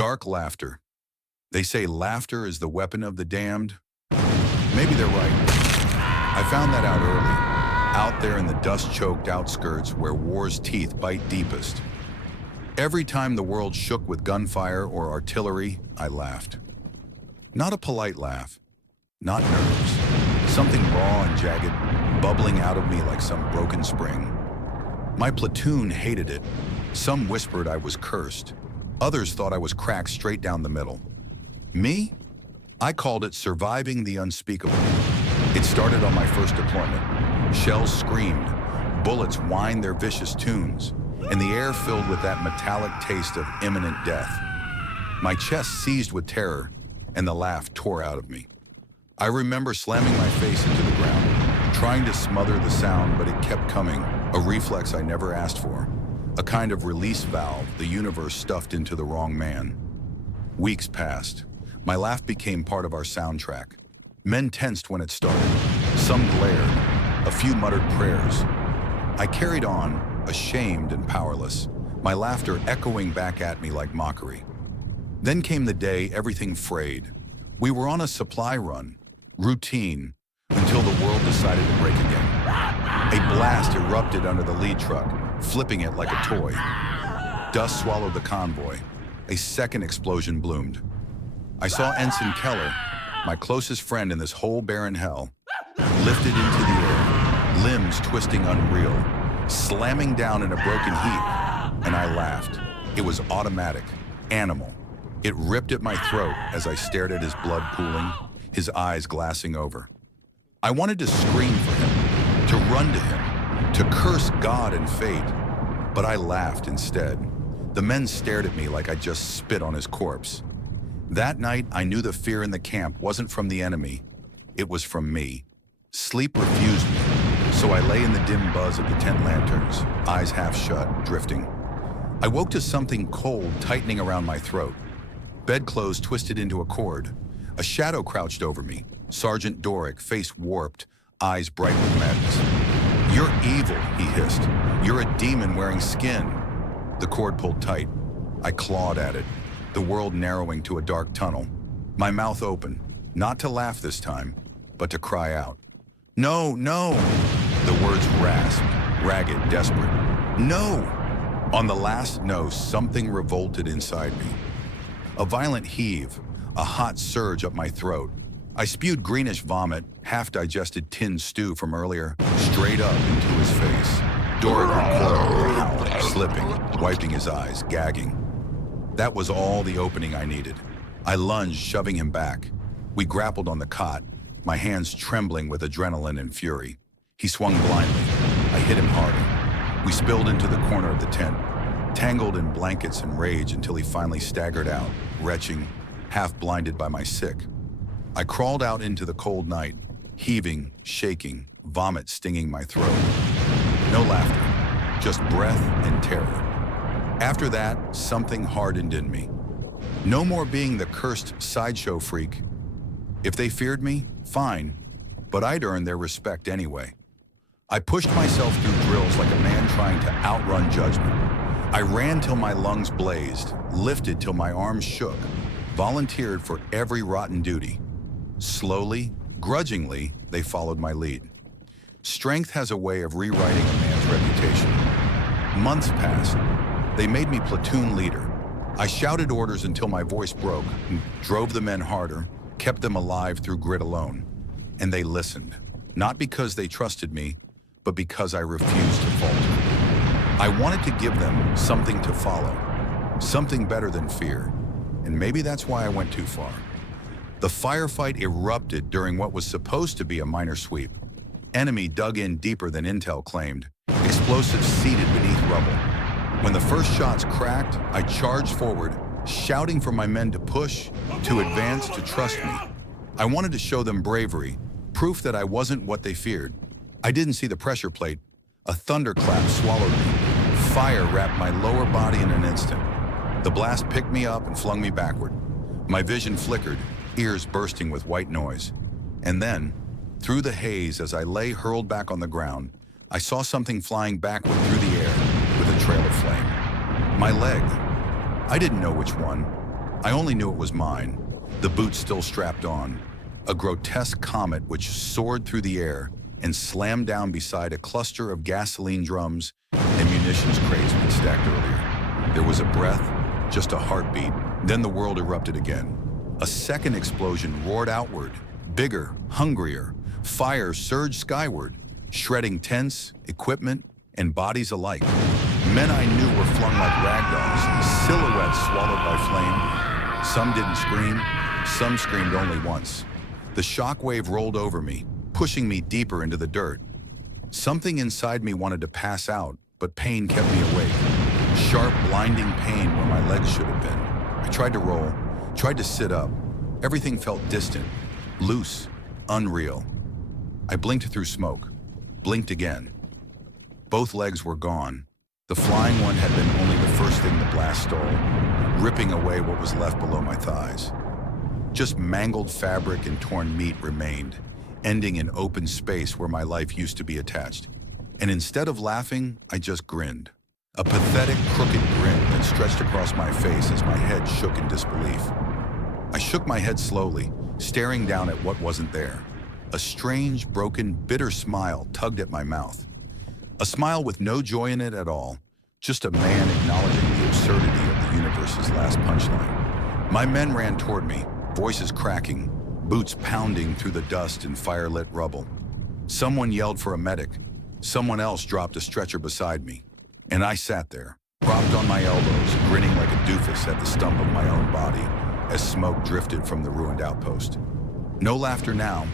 Dark laughter. They say laughter is the weapon of the damned. Maybe they're right. I found that out early, out there in the dust-choked outskirts where war's teeth bite deepest. Every time the world shook with gunfire or artillery, I laughed. Not a polite laugh, not nerves. Something raw and jagged, bubbling out of me like some broken spring. My platoon hated it. Some whispered I was cursed. Others thought I was cracked straight down the middle. Me? I called it surviving the unspeakable. It started on my first deployment. Shells screamed, bullets whined their vicious tunes, and the air filled with that metallic taste of imminent death. My chest seized with terror, and the laugh tore out of me. I remember slamming my face into the ground, trying to smother the sound, but it kept coming, a reflex I never asked for, a kind of release valve the universe stuffed into the wrong man. Weeks passed. My laugh became part of our soundtrack. Men tensed when it started. Some glared. A few muttered prayers. I carried on, ashamed and powerless, my laughter echoing back at me like mockery. Then came the day everything frayed. We were on a supply run, routine, until the world decided to break again. A blast erupted under the lead truck, flipping it like a toy. Dust swallowed the convoy. A second explosion bloomed. I saw Ensign Keller, my closest friend in this whole barren hell, lifted into the air, limbs twisting unreal, slamming down in a broken heap, and I laughed. It was automatic, animal. It ripped at my throat as I stared at his blood pooling, his eyes glassing over. I wanted to scream for him, to run to him, to curse God and fate, but I laughed instead. The men stared at me like I just spit on his corpse. That night, I knew the fear in the camp wasn't from the enemy. It was from me. Sleep refused me, so I lay in the dim buzz of the tent lanterns, eyes half shut, drifting. I woke to something cold tightening around my throat. Bedclothes twisted into a cord. A shadow crouched over me. Sergeant Doric, face warped, eyes bright with madness. "You're evil," he hissed. "You're a demon wearing skin." The cord pulled tight. I clawed at it, the world narrowing to a dark tunnel. My mouth open, not to laugh this time, but to cry out. "No, no!" The words rasped, ragged, desperate. "No!" On the last no, something revolted inside me. A violent heave, a hot surge up my throat. I spewed greenish vomit, half-digested tinned stew from earlier, straight up into his face. Doric recoiled, howling, slipping, wiping his eyes, gagging. That was all the opening I needed. I lunged, shoving him back. We grappled on the cot, my hands trembling with adrenaline and fury. He swung blindly. I hit him harder. We spilled into the corner of the tent, tangled in blankets and rage until he finally staggered out, retching, half blinded by my sick. I crawled out into the cold night, heaving, shaking, vomit stinging my throat. No laughter, just breath and terror. After that, something hardened in me. No more being the cursed sideshow freak. If they feared me, fine, but I'd earned their respect anyway. I pushed myself through drills like a man trying to outrun judgment. I ran till my lungs blazed, lifted till my arms shook, volunteered for every rotten duty. Slowly, grudgingly, they followed my lead. Strength has a way of rewriting a man's reputation. Months passed. They made me platoon leader. I shouted orders until my voice broke, drove the men harder, kept them alive through grit alone. And they listened, not because they trusted me, but because I refused to falter. I wanted to give them something to follow, something better than fear. And maybe that's why I went too far. The firefight erupted during what was supposed to be a minor sweep. Enemy dug in deeper than intel claimed, explosives seated beneath rubble. When the first shots cracked, I charged forward, shouting for my men to push, to advance, to trust me. I wanted to show them bravery, proof that I wasn't what they feared. I didn't see the pressure plate. A thunderclap swallowed me. Fire wrapped my lower body in an instant. The blast picked me up and flung me backward. My vision flickered, ears bursting with white noise. And then, through the haze as I lay hurled back on the ground, I saw something flying backward through the air with a trail of flame. My leg. I didn't know which one. I only knew it was mine, the boot still strapped on, a grotesque comet which soared through the air and slammed down beside a cluster of gasoline drums and munitions crates we'd stacked earlier. There was a breath, just a heartbeat, then the world erupted again. A second explosion roared outward, bigger, hungrier. Fire surged skyward, shredding tents, equipment, and bodies alike. Men I knew were flung like ragdolls, silhouettes swallowed by flame. Some didn't scream, some screamed only once. The shockwave rolled over me, pushing me deeper into the dirt. Something inside me wanted to pass out, but pain kept me awake. Sharp, blinding pain where my legs should have been. I tried to roll, tried to sit up. Everything felt distant, loose, unreal. I blinked through smoke, blinked again. Both legs were gone. The flying one had been only the first thing the blast stole, ripping away what was left below my thighs. Just mangled fabric and torn meat remained, ending in open space where my life used to be attached. And instead of laughing, I just grinned. A pathetic, crooked grin that stretched across my face as my head shook in disbelief. I shook my head slowly, staring down at what wasn't there. A strange, broken, bitter smile tugged at my mouth. A smile with no joy in it at all, just a man acknowledging the absurdity of the universe's last punchline. My men ran toward me, voices cracking, boots pounding through the dust and fire-lit rubble. Someone yelled for a medic. Someone else dropped a stretcher beside me. And I sat there, propped on my elbows, grinning like a doofus at the stump of my own body as smoke drifted from the ruined outpost. No laughter now,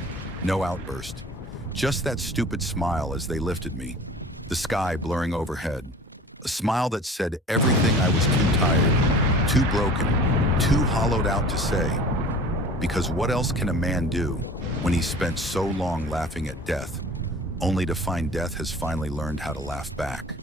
no outburst. Just that stupid smile as they lifted me, the sky blurring overhead. A smile that said everything I was too tired, too broken, too hollowed out to say. Because what else can a man do when he's spent so long laughing at death, only to find death has finally learned how to laugh back?